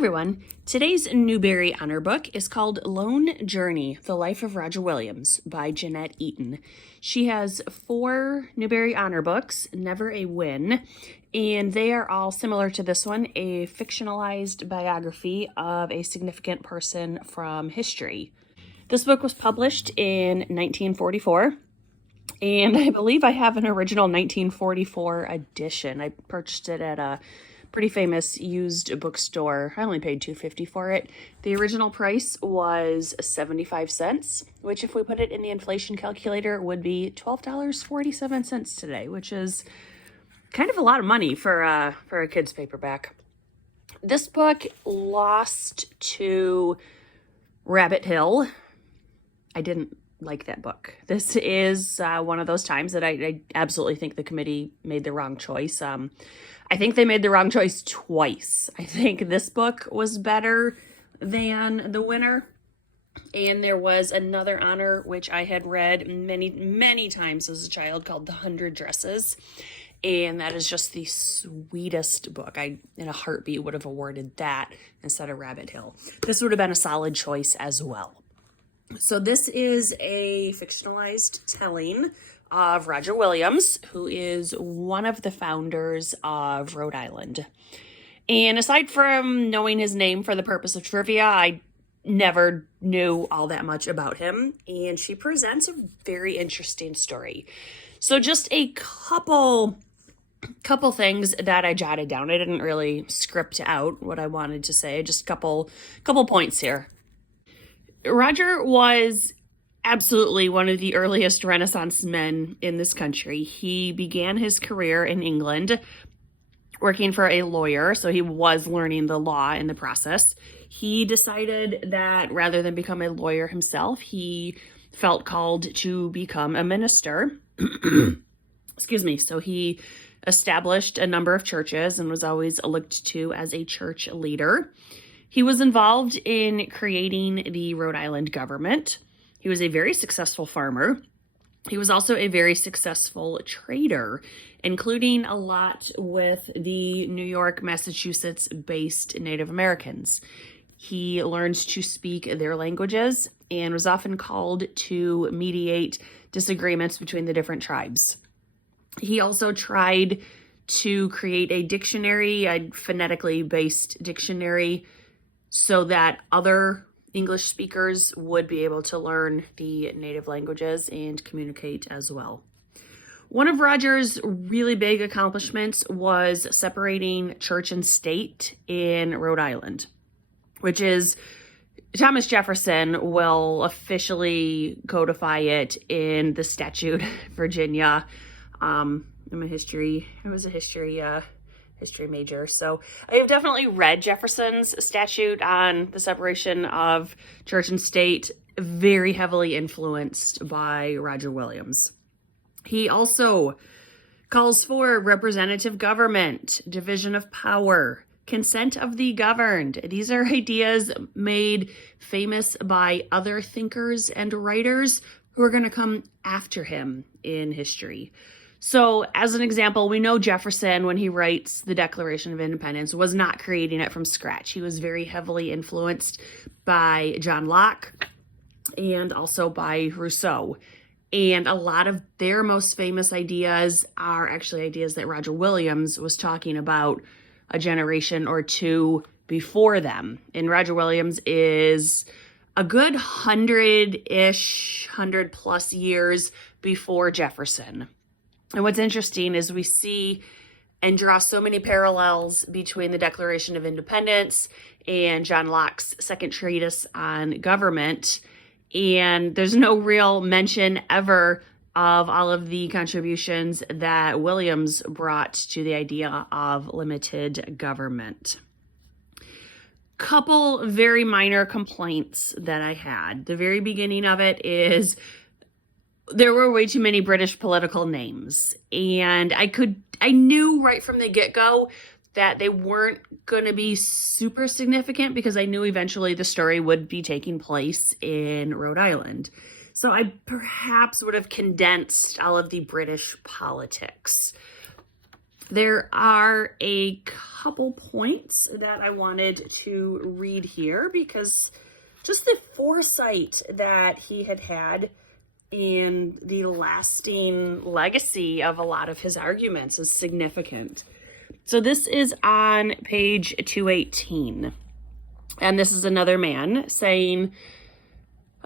everyone. Today's Newbery Honor book is called Lone Journey, The Life of Roger Williams by Jeanette Eaton. She has 4 Newbery Honor books, never a win, and they are all similar to this one, a fictionalized biography of a significant person from history. This book was published in 1944. And I believe I have an original 1944 edition. I purchased it at a pretty famous used bookstore. I only paid $2.50 for it. The original price was 75 cents, which if we put it in the inflation calculator would be $12.47 today, which is kind of a lot of money for a kid's paperback. This book lost to Rabbit Hill. I didn't like that book. This is one of those times that I absolutely think the committee made the wrong choice. I think they made the wrong choice twice. I think this book was better than the winner. And there was another honor, which I had read many, many times as a child, called The 100 Dresses. And that is just the sweetest book. I, in a heartbeat, would have awarded that instead of Rabbit Hill. This would have been a solid choice as well. So this is a fictionalized telling of Roger Williams, who is one of the founders of Rhode Island. And aside from knowing his name for the purpose of trivia, I never knew all that much about him. And she presents a very interesting story. So just a couple things that I jotted down. I didn't really script out what I wanted to say, just a couple points here. Roger was absolutely one of the earliest Renaissance men in this country. He began his career in England working for a lawyer, so he was learning the law in the process. He decided that rather than become a lawyer himself, he felt called to become a minister. Excuse me. So he established a number of churches and was always looked to as a church leader. He was involved in creating the Rhode Island government. He was a very successful farmer. He was also a very successful trader, including a lot with the New York, Massachusetts-based Native Americans. He learned to speak their languages and was often called to mediate disagreements between the different tribes. He also tried to create a dictionary, a phonetically based dictionary, so that other English speakers would be able to learn the native languages and communicate as well. One of Roger's really big accomplishments was separating church and state in Rhode Island, which is Thomas Jefferson will officially codify it in the statute, Virginia. I'm a history major. So I have definitely read Jefferson's statute on the separation of church and state, very heavily influenced by Roger Williams. He also calls for representative government, division of power, consent of the governed. These are ideas made famous by other thinkers and writers who are going to come after him in history. So as an example, we know Jefferson, when he writes the Declaration of Independence, was not creating it from scratch. He was very heavily influenced by John Locke and also by Rousseau. And a lot of their most famous ideas are actually ideas that Roger Williams was talking about a generation or two before them. And Roger Williams is a good 100+ years before Jefferson. And what's interesting is we see and draw so many parallels between the Declaration of Independence and John Locke's second treatise on government. And there's no real mention ever of all of the contributions that Williams brought to the idea of limited government. Couple very minor complaints that I had. The very beginning of it is there were way too many British political names, and I knew right from the get-go that they weren't going to be super significant because I knew eventually the story would be taking place in Rhode Island. So I perhaps would have condensed all of the British politics. There are a couple points that I wanted to read here because just the foresight that he had and the lasting legacy of a lot of his arguments is significant. So this is on page 218. And this is another man saying,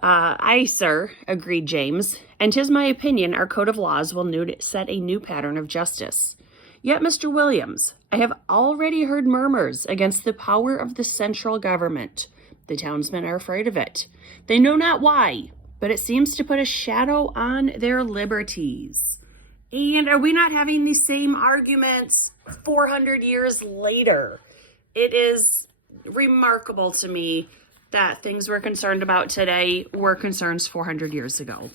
"Aye, sir," agreed James, "and 'tis my opinion our code of laws will set a new pattern of justice. Yet, Mr. Williams, I have already heard murmurs against the power of the central government. The townsmen are afraid of it. They know not why, but it seems to put a shadow on their liberties." And are we not having the same arguments 400 years later? It is remarkable to me that things we're concerned about today were concerns 400 years ago.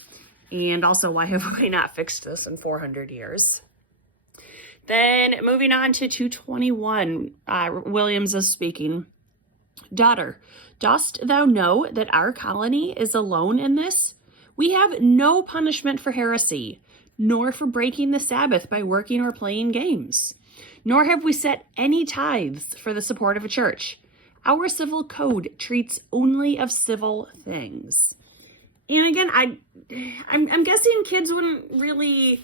And also, why have we not fixed this in 400 years? Then moving on to 221, Williams is speaking. "Daughter, dost thou know that our colony is alone in this? We have no punishment for heresy, nor for breaking the Sabbath by working or playing games. Nor have we set any tithes for the support of a church. Our civil code treats only of civil things." And again, I'm guessing kids wouldn't really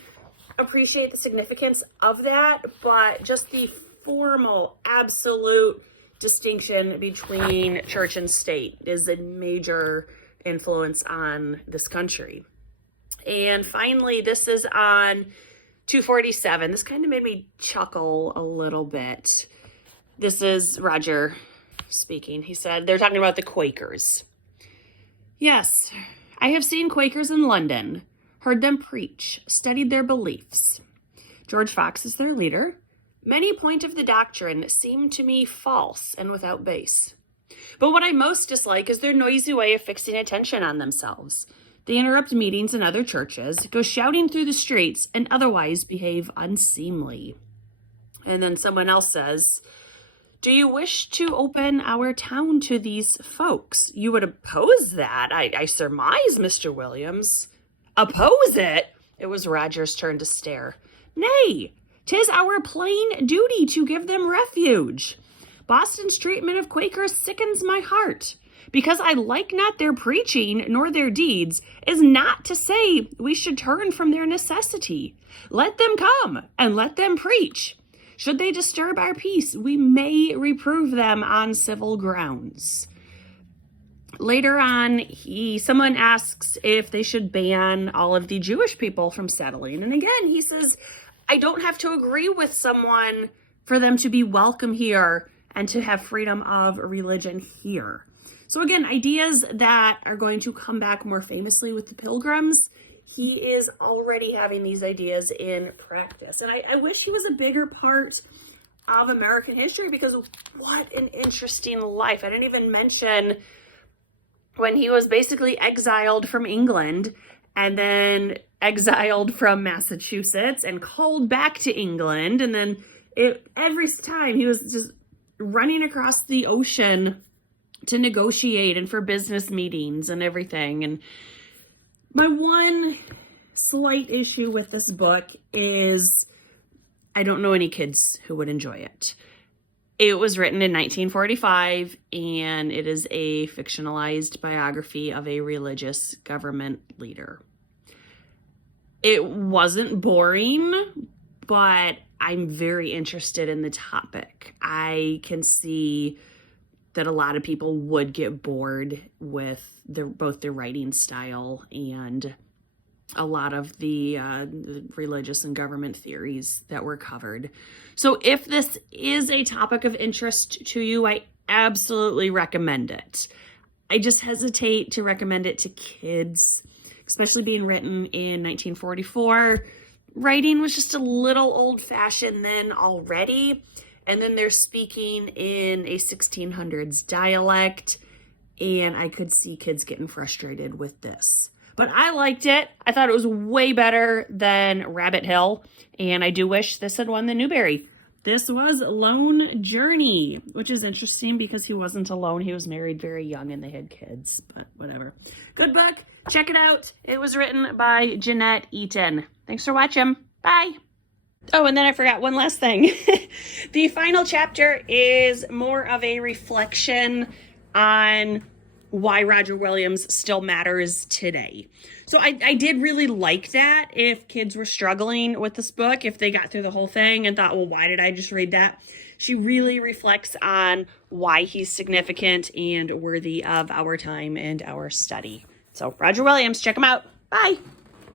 appreciate the significance of that, but just the formal, absolute distinction between church and state is a major influence on this country. And finally, this is on 247. This kind of made me chuckle a little bit. This is Roger speaking. He said, they're talking about the Quakers. "Yes, I have seen Quakers in London, heard them preach, studied their beliefs. George Fox is their leader. Many point of the doctrine seem to me false and without base. But what I most dislike is their noisy way of fixing attention on themselves. They interrupt meetings in other churches, go shouting through the streets, and otherwise behave unseemly." And then someone else says, "Do you wish to open our town to these folks? You would oppose that, I surmise, Mr. Williams." "Oppose it?" It was Roger's turn to stare. "Nay, 'tis our plain duty to give them refuge. Boston's treatment of Quakers sickens my heart. Because I like not their preaching nor their deeds is not to say we should turn from their necessity. Let them come and let them preach. Should they disturb our peace, we may reprove them on civil grounds." Later on, someone asks if they should ban all of the Jewish people from settling. And again, he says, I don't have to agree with someone for them to be welcome here and to have freedom of religion here. So again, ideas that are going to come back more famously with the Pilgrims, he is already having these ideas in practice. And I wish he was a bigger part of American history because what an interesting life. I didn't even mention when he was basically exiled from England and then exiled from Massachusetts and called back to England. And then every time he was just running across the ocean to negotiate and for business meetings and everything. And my one slight issue with this book is I don't know any kids who would enjoy it. It was written in 1945, and it is a fictionalized biography of a religious government leader. It wasn't boring, but I'm very interested in the topic. I can see that a lot of people would get bored with both their writing style and a lot of the religious and government theories that were covered. So if this is a topic of interest to you, I absolutely recommend it. I just hesitate to recommend it to kids, especially being written in 1944. Writing was just a little old-fashioned then already, and then they're speaking in a 1600s dialect, and I could see kids getting frustrated with this. But I liked it. I thought it was way better than Rabbit Hill, and I do wish this had won the Newbery. This was Lone Journey, which is interesting because he wasn't alone. He was married very young and they had kids, but whatever. Good book. Check it out. It was written by Jeanette Eaton. Thanks for watching. Bye. Oh, and then I forgot one last thing. The final chapter is more of a reflection on why Roger Williams still matters today. So I did really like that if kids were struggling with this book, if they got through the whole thing and thought, well, why did I just read that? She really reflects on why he's significant and worthy of our time and our study. So Roger Williams, check him out. Bye.